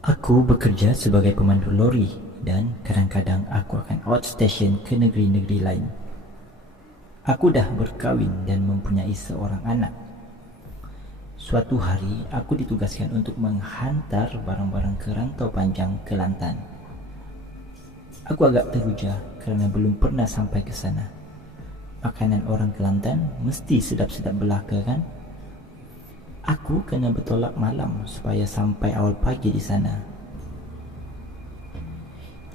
Aku bekerja sebagai pemandu lori dan kadang-kadang aku akan outstation ke negeri-negeri lain. Aku dah berkahwin dan mempunyai seorang anak. Suatu hari, aku ditugaskan untuk menghantar barang-barang ke rantau panjang ke Kelantan. Aku agak teruja kerana belum pernah sampai ke sana. Makanan orang Kelantan mesti sedap-sedap belaka, kan? Aku kena bertolak malam supaya sampai awal pagi di sana.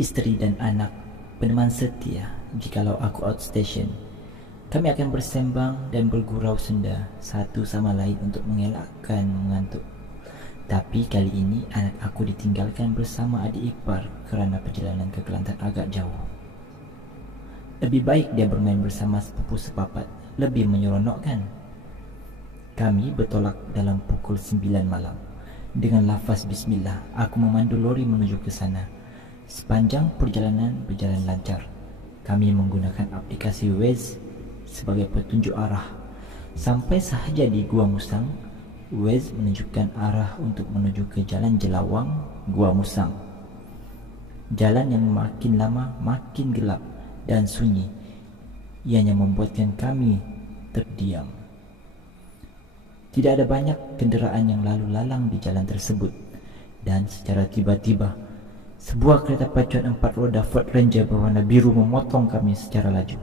Isteri dan anak peneman setia jikalau aku outstation. Kami akan bersembang dan bergurau senda satu sama lain untuk mengelakkan mengantuk. Tapi kali ini anak aku ditinggalkan bersama adik ipar kerana perjalanan ke Kelantan agak jauh. Lebih baik dia bermain bersama sepupu sepapat, lebih menyeronokkan. Kami bertolak dalam pukul 9 malam. Dengan lafaz bismillah, aku memandu lori menuju ke sana. Sepanjang perjalanan berjalan lancar. Kami menggunakan aplikasi Waze sebagai petunjuk arah. Sampai sahaja di Gua Musang, Waze menunjukkan arah untuk menuju ke Jalan Jelawang, Gua Musang. Jalan yang makin lama makin gelap dan sunyi. Ianya membuatkan kami terdiam. Tidak ada banyak kenderaan yang lalu lalang di jalan tersebut. Dan secara tiba-tiba, sebuah kereta pacuan 4 roda Ford Ranger berwarna biru memotong kami secara laju.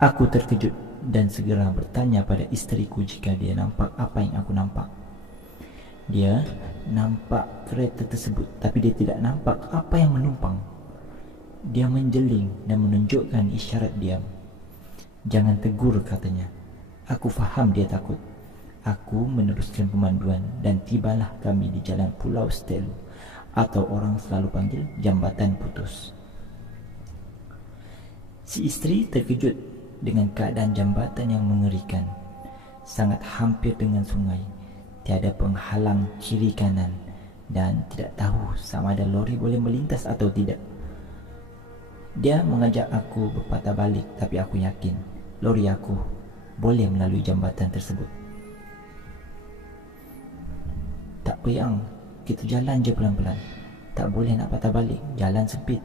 Aku terkejut dan segera bertanya pada isteriku jika dia nampak apa yang aku nampak. Dia nampak kereta tersebut, tapi dia tidak nampak apa yang menumpang. Dia menjeling dan menunjukkan isyarat diam. Jangan tegur, katanya. Aku faham dia takut. Aku meneruskan pemanduan dan tibalah kami di jalan Pulau Stelu, atau orang selalu panggil Jambatan Putus. Si isteri terkejut dengan keadaan jambatan yang mengerikan. Sangat hampir dengan sungai, tiada penghalang kiri kanan, dan tidak tahu sama ada lori boleh melintas atau tidak. Dia mengajak aku berpatah balik, tapi aku yakin lori aku boleh melalui jambatan tersebut. Tak payang, kita jalan je pelan-pelan. Tak boleh nak patah balik, jalan sempit.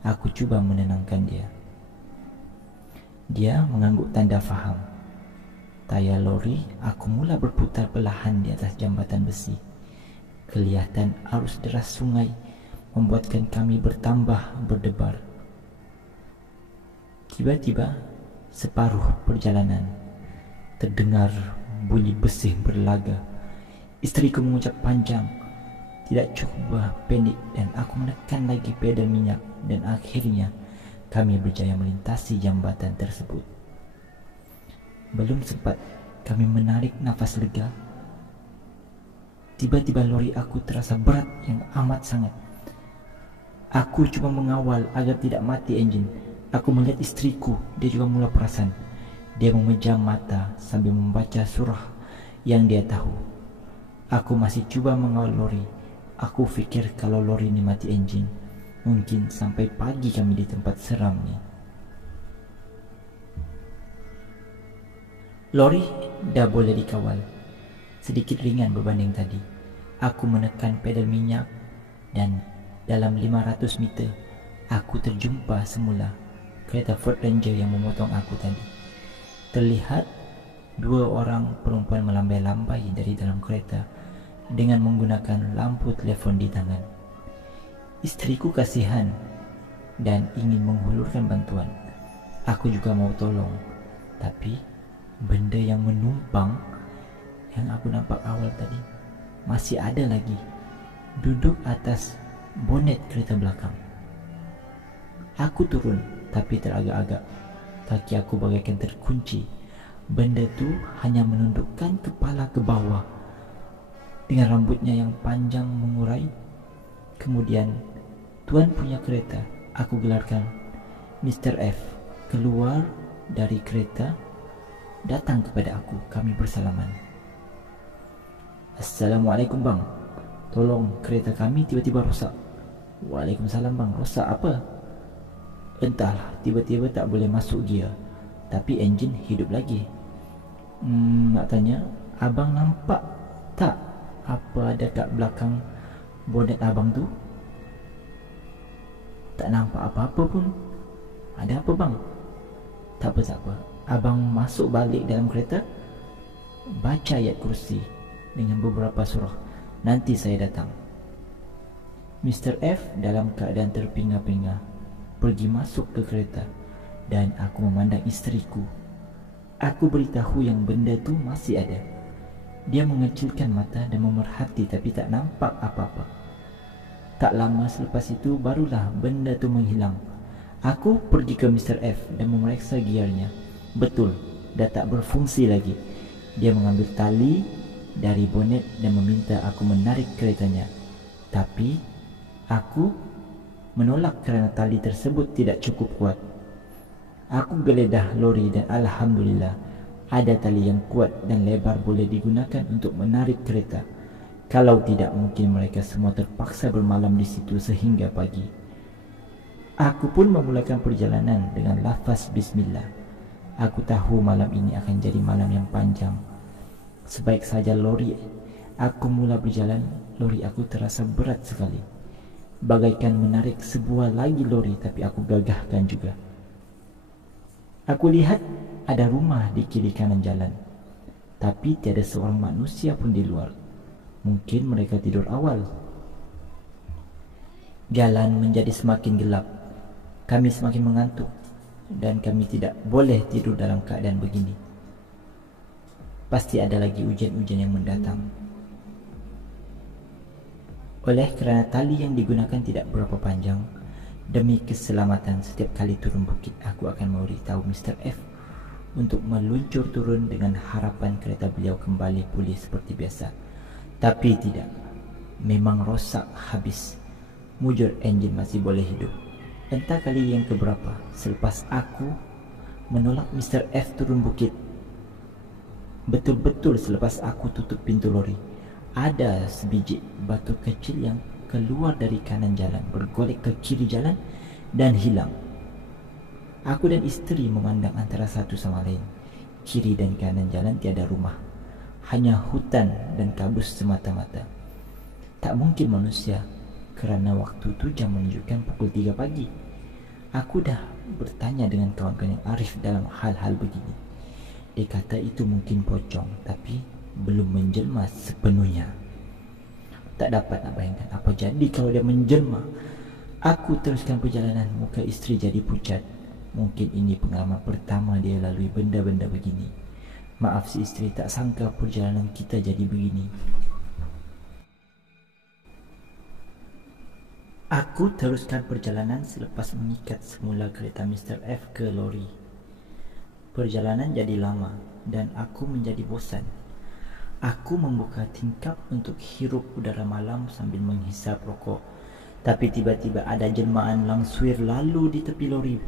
Aku cuba menenangkan dia. Dia mengangguk tanda faham. Tayar lori aku mula berputar perlahan di atas jambatan besi. Kelihatan arus deras sungai membuatkan kami bertambah berdebar. Tiba-tiba, separuh perjalanan terdengar bunyi besih berlaga. Isteriku mengucap panjang, tidak cuba pendek, dan aku menekan lagi pedal minyak, dan akhirnya kami berjaya melintasi jambatan tersebut. Belum sempat kami menarik nafas lega, tiba-tiba lori aku terasa berat yang amat sangat. Aku cuma mengawal agar tidak mati enjin. Aku melihat isteriku, dia juga mula perasan. Dia memejam mata sambil membaca surah yang dia tahu. Aku masih cuba mengawal lori. Aku fikir kalau lori ni mati enjin, mungkin sampai pagi kami di tempat seram ni. Lori dah boleh dikawal, sedikit ringan berbanding tadi. Aku menekan pedal minyak dan dalam 500 meter aku terjumpa semula kereta Ford Ranger yang memotong aku tadi. Terlihat 2 orang perempuan melambai-lambai dari dalam kereta dengan menggunakan lampu telefon di tangan. Isteriku kasihan dan ingin menghulurkan bantuan. Aku juga mau tolong, tapi benda yang menumpang yang aku nampak awal tadi masih ada lagi, duduk atas bonet kereta belakang. Aku turun, tapi teragak-agak. Kaki aku bagaikan terkunci. Benda tu hanya menundukkan kepala ke bawah dengan rambutnya yang panjang mengurai. Kemudian tuan punya kereta, aku gelarkan Mr. F, keluar dari kereta, datang kepada aku. Kami bersalaman. Assalamualaikum bang, tolong kereta kami tiba-tiba rosak. Waalaikumsalam bang, rosak apa? Entahlah, tiba-tiba tak boleh masuk gear, tapi enjin hidup lagi. Nak tanya, abang nampak tak apa ada kat belakang Bonet abang tu tak nampak apa-apa pun. Ada apa bang? Tak apa. Abang masuk balik dalam kereta, baca ayat kursi dengan beberapa surah. Nanti saya datang. Mr. F dalam keadaan terpinga-pinga pergi masuk ke kereta dan aku memandang isteriku. Aku beritahu yang benda tu masih ada. Dia mengecilkan mata dan memerhati tapi tak nampak apa-apa. Tak lama selepas itu barulah benda tu menghilang. Aku pergi ke Mr. F dan memeriksa gearnya. Betul, dah tak berfungsi lagi. Dia mengambil tali dari bonet dan meminta aku menarik keretanya. Tapi aku menolak kerana tali tersebut tidak cukup kuat. Aku geledah lori dan alhamdulillah ada tali yang kuat dan lebar boleh digunakan untuk menarik kereta. Kalau tidak, mungkin mereka semua terpaksa bermalam di situ sehingga pagi. Aku pun memulakan perjalanan dengan lafaz bismillah. Aku tahu malam ini akan jadi malam yang panjang. Sebaik saja lori aku mula berjalan, lori aku terasa berat sekali. Bagaikan menarik sebuah lagi lori, tapi aku gagahkan juga. Aku lihat ada rumah di kiri kanan jalan, tapi tiada seorang manusia pun di luar. Mungkin mereka tidur awal. Jalan menjadi semakin gelap. Kami semakin mengantuk dan kami tidak boleh tidur dalam keadaan begini. Pasti ada lagi hujan-hujan yang mendatang. Oleh kerana tali yang digunakan tidak berapa panjang, demi keselamatan setiap kali turun bukit aku akan memberitahu Mr. F untuk meluncur turun dengan harapan kereta beliau kembali pulih seperti biasa. Tapi tidak, memang rosak habis. Mujur enjin masih boleh hidup. Entah kali yang keberapa selepas aku menolak Mr. F turun bukit. Betul-betul selepas aku tutup pintu lori, ada sebiji batu kecil yang keluar dari kanan jalan, bergolek ke kiri jalan dan hilang. Aku dan isteri memandang antara satu sama lain. Kiri dan kanan jalan tiada rumah, hanya hutan dan kabus semata-mata. Tak mungkin manusia, kerana waktu tu jam menunjukkan pukul 3 pagi. Aku dah bertanya dengan kawan-kawan yang arif dalam hal-hal begini. Dia kata itu mungkin pocong, tapi belum menjelma sepenuhnya. Tak dapat nak bayangkan apa jadi kalau dia menjelma. Aku teruskan perjalanan, muka isteri jadi pucat. Mungkin ini pengalaman pertama dia lalui benda-benda begini. Maaf si isteri, tak sangka perjalanan kita jadi begini. Aku teruskan perjalanan selepas mengikat semula kereta Mr. F ke lori. Perjalanan jadi lama dan aku menjadi bosan. Aku membuka tingkap untuk hirup udara malam sambil menghisap rokok. Tapi tiba-tiba ada jelmaan langsuir lalu di tepi lori.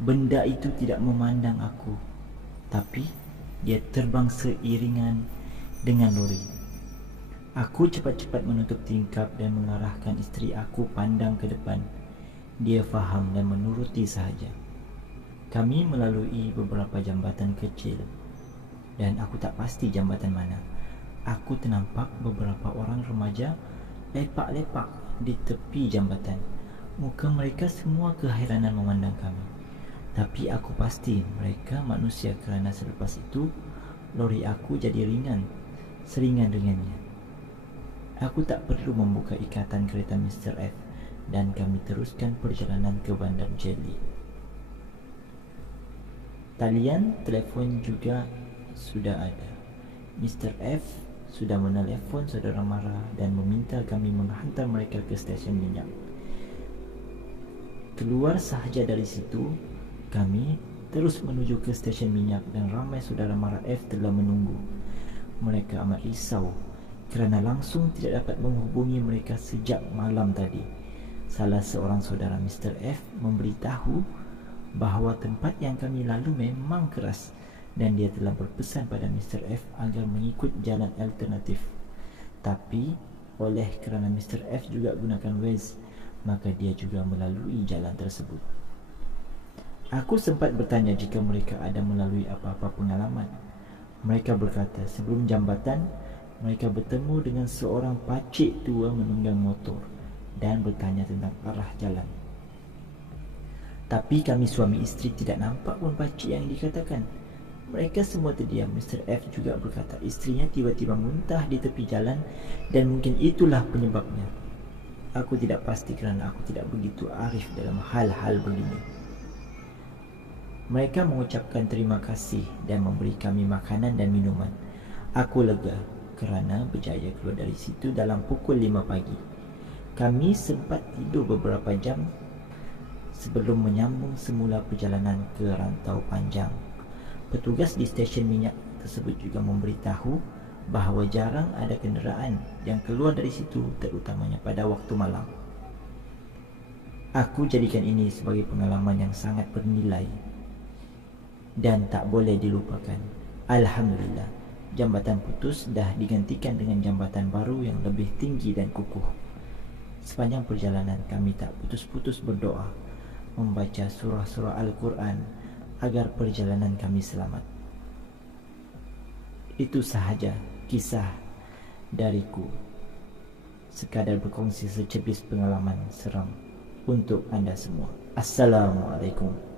Benda itu tidak memandang aku, tapi dia terbang seiringan dengan lori. Aku cepat-cepat menutup tingkap dan mengarahkan isteri aku pandang ke depan. Dia faham dan menuruti sahaja. Kami melalui beberapa jambatan kecil dan aku tak pasti jambatan mana. Aku ternampak beberapa orang remaja lepak-lepak di tepi jambatan. Muka mereka semua keheranan memandang kami. Tapi aku pasti mereka manusia kerana selepas itu lori aku jadi ringan, seringan-ringannya. Aku tak perlu membuka ikatan kereta Mr. F dan kami teruskan perjalanan ke Bandar Jelly. Talian telefon juga sudah ada. Mr. F sudah menelefon saudara mara dan meminta kami menghantar mereka ke stesen minyak. Keluar sahaja dari situ, kami terus menuju ke stesen minyak dan ramai saudara mara F telah menunggu. Mereka amat risau kerana langsung tidak dapat menghubungi mereka sejak malam tadi. Salah seorang saudara Mr. F memberitahu bahawa tempat yang kami lalu memang keras dan dia telah berpesan pada Mr. F agar mengikut jalan alternatif. Tapi oleh kerana Mr. F juga gunakan Waze, maka dia juga melalui jalan tersebut. Aku sempat bertanya jika mereka ada melalui apa-apa pengalaman. Mereka berkata sebelum jambatan Mereka bertemu dengan seorang pakcik tua menunggang motor dan bertanya tentang arah jalan. Tapi kami suami isteri tidak nampak pun pakcik yang dikatakan. Mereka semua terdiam. Mr. F juga berkata istrinya tiba-tiba muntah di tepi jalan dan mungkin itulah penyebabnya. Aku tidak pasti kerana aku tidak begitu arif dalam hal-hal begini. Mereka mengucapkan terima kasih dan memberi kami makanan dan minuman. Aku lega kerana berjaya keluar dari situ dalam pukul 5 pagi. Kami sempat tidur beberapa jam sebelum menyambung semula perjalanan ke Rantau Panjang. Petugas di stesen minyak tersebut juga memberitahu bahawa jarang ada kenderaan yang keluar dari situ, terutamanya pada waktu malam. Aku jadikan ini sebagai pengalaman yang sangat bernilai dan tak boleh dilupakan. Alhamdulillah, jambatan putus dah digantikan dengan jambatan baru yang lebih tinggi dan kukuh. Sepanjang perjalanan kami tak putus-putus berdoa, membaca surah-surah Al-Quran agar perjalanan kami selamat. Itu sahaja kisah dariku, sekadar berkongsi secepis pengalaman seram untuk anda semua. Assalamualaikum.